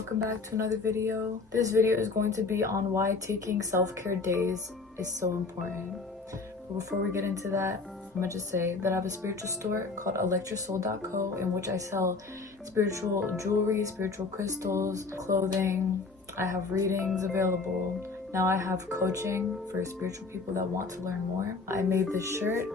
welcome back to another video. This video is going to be on why taking self-care days is so important. But before we get into that, I'm gonna just say that I have a spiritual store called electrosoul.co in which I sell spiritual jewelry, spiritual crystals, clothing. I have readings available. Now I have coaching for spiritual people that want to learn more. I made this shirt.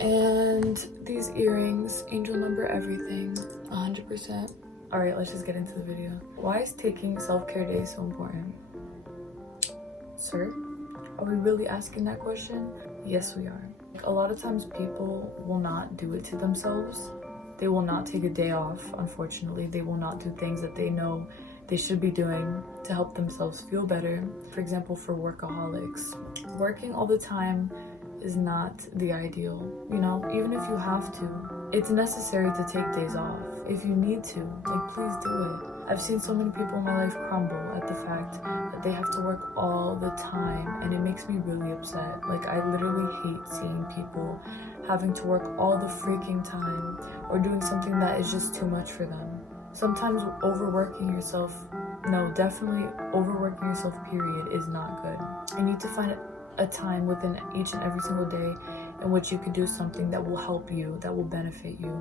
And these earrings, angel number everything, 100%. All right, let's just get into the video. Why is taking self-care days so important? Sir, are we really asking that question? Yes, we are. A lot of times people will not do it to themselves. They will not take a day off, unfortunately. They will not do things that they know they should be doing to help themselves feel better. For example, for workaholics, working all the time is not the ideal. You know, even if you have to, it's necessary to take days off. If you need to, like, please do it. I've seen so many people in my life crumble at the fact that they have to work all the time, and it makes me really upset. Like, I literally hate seeing people having to work all the freaking time or doing something that is just too much for them. Sometimes overworking yourself, no, definitely overworking yourself, period, is not good. You need to find a time within each and every single day in which you can do something that will help you, that will benefit you.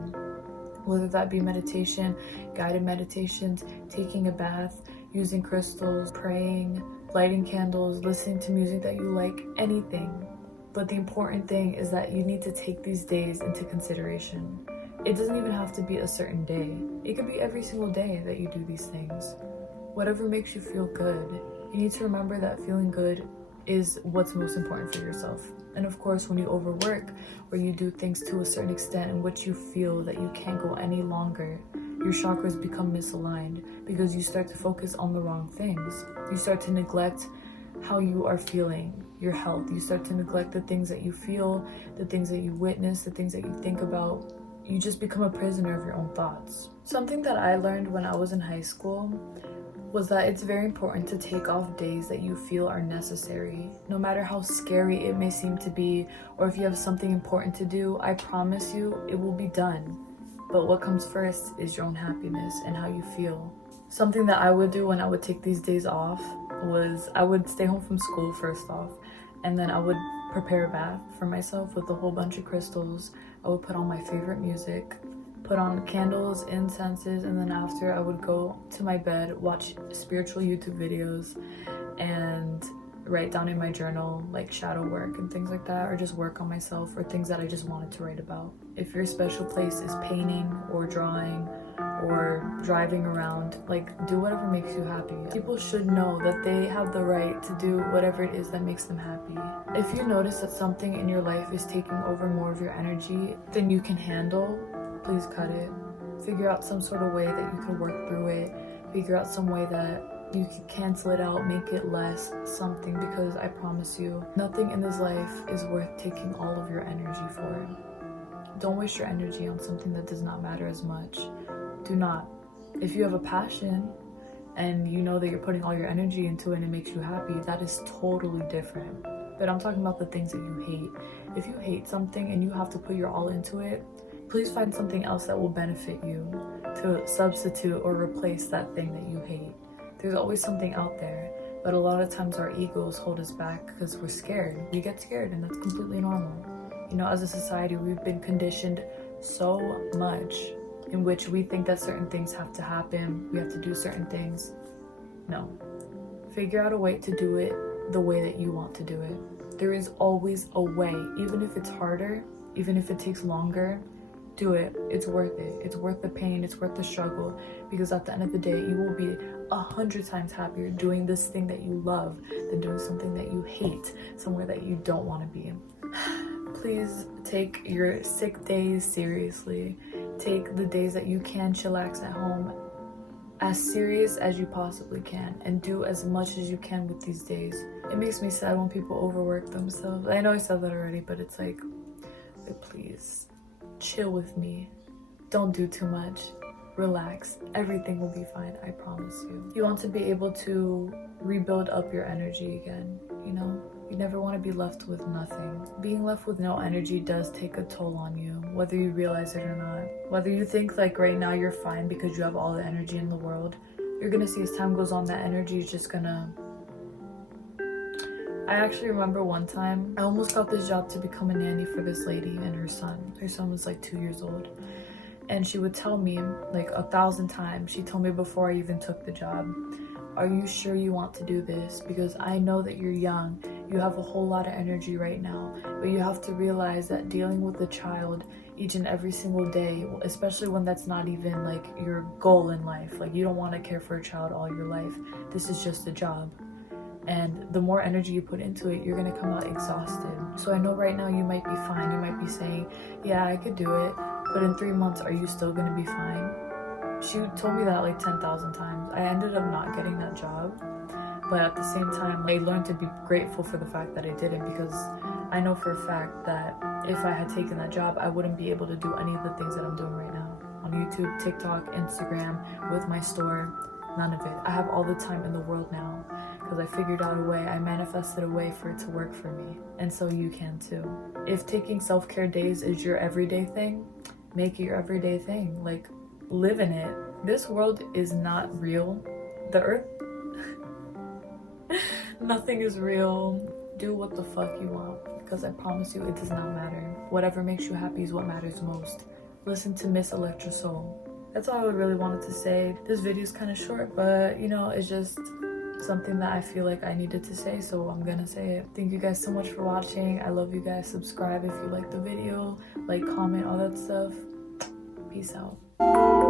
Whether that be meditation, guided meditations, taking a bath, using crystals, praying, lighting candles, listening to music that you like, anything. But the important thing is that you need to take these days into consideration. It doesn't even have to be a certain day. It could be every single day that you do these things. Whatever makes you feel good. You need to remember that feeling good is what's most important for yourself. And of course, when you overwork or you do things to a certain extent in which you feel that you can't go any longer, your chakras become misaligned because you start to focus on the wrong things. You start to neglect how you are feeling, your health. You start to neglect the things that you feel, the things that you witness, the things that you think about. You just become a prisoner of your own thoughts. Something that I learned when I was in high school was that it's very important to take off days that you feel are necessary. No matter how scary it may seem to be, or if you have something important to do, I promise you it will be done. But what comes first is your own happiness and how you feel. Something that I would do when I would take these days off was I would stay home from school first off, and then I would prepare a bath for myself with a whole bunch of crystals. I would put on my favorite music, put on candles, incenses, and then after I would go to my bed, watch spiritual YouTube videos, and write down in my journal like shadow work and things like that, or just work on myself, or things that I just wanted to write about. If your special place is painting or drawing or driving around, like, do whatever makes you happy. People should know that they have the right to do whatever it is that makes them happy. If you notice that something in your life is taking over more of your energy than you can handle, please cut it. Figure out some sort of way that you can work through it. Figure out some way that you can cancel it out, make it less, something, because I promise you, nothing in this life is worth taking all of your energy for. Don't waste your energy on something that does not matter as much. Do not. If you have a passion and you know that you're putting all your energy into it and it makes you happy, that is totally different. But I'm talking about the things that you hate. If you hate something and you have to put your all into it, please find something else that will benefit you to substitute or replace that thing that you hate. There's always something out there, but a lot of times our egos hold us back because we're scared. We get scared, and that's completely normal. You know, as a society, we've been conditioned so much in which we think that certain things have to happen, we have to do certain things. No. Figure out a way to do it the way that you want to do it. There is always a way, even if it's harder, even if it takes longer. Do it. It's worth it. It's worth the pain. It's worth the struggle, because at the end of the day, you will be 100 times happier doing this thing that you love than doing something that you hate, somewhere that you don't want to be. Please take your sick days seriously. Take the days that you can chillax at home as serious as you possibly can, and do as much as you can with these days. It makes me sad when people overwork themselves. I know I said that already, but it's like please chill with me. Don't do too much. Relax. Everything will be fine. I promise you. You want to be able to rebuild up your energy again, you know? You never want to be left with nothing. Being left with no energy does take a toll on you, whether you realize it or not. Whether you think like right now you're fine because you have all the energy in the world, you're gonna see as time goes on that energy is just gonna... I actually remember one time, I almost got this job to become a nanny for this lady and her son. Her son was like 2 years old. And she would tell me like 1,000 times, she told me before I even took the job, are you sure you want to do this? Because I know that you're young, you have a whole lot of energy right now, but you have to realize that dealing with a child each and every single day, especially when that's not even like your goal in life, like you don't want to care for a child all your life, this is just a job. And the more energy you put into it, you're gonna come out exhausted. So I know right now you might be fine, you might be saying, yeah, I could do it, but in 3 months, are you still gonna be fine? She told me that like 10,000 times. I ended up not getting that job, but at the same time, I learned to be grateful for the fact that I didn't, because I know for a fact that if I had taken that job, I wouldn't be able to do any of the things that I'm doing right now. On YouTube, TikTok, Instagram, with my store, none of it. I have all the time in the world now because I figured out a way, I manifested a way for it to work for me. And so you can too. If taking self-care days is your everyday thing, make it your everyday thing. Like, live in it. This world is not real. The earth, nothing is real. Do what the fuck you want, because I promise you it does not matter. Whatever makes you happy is what matters most. Listen to Miss Electra Soul. That's all I really wanted to say. This video is kind of short, but you know, it's just something that I feel like I needed to say, so I'm gonna say it. Thank you guys so much for watching. I love you guys. Subscribe if you like the video, like, comment, all that stuff. Peace out.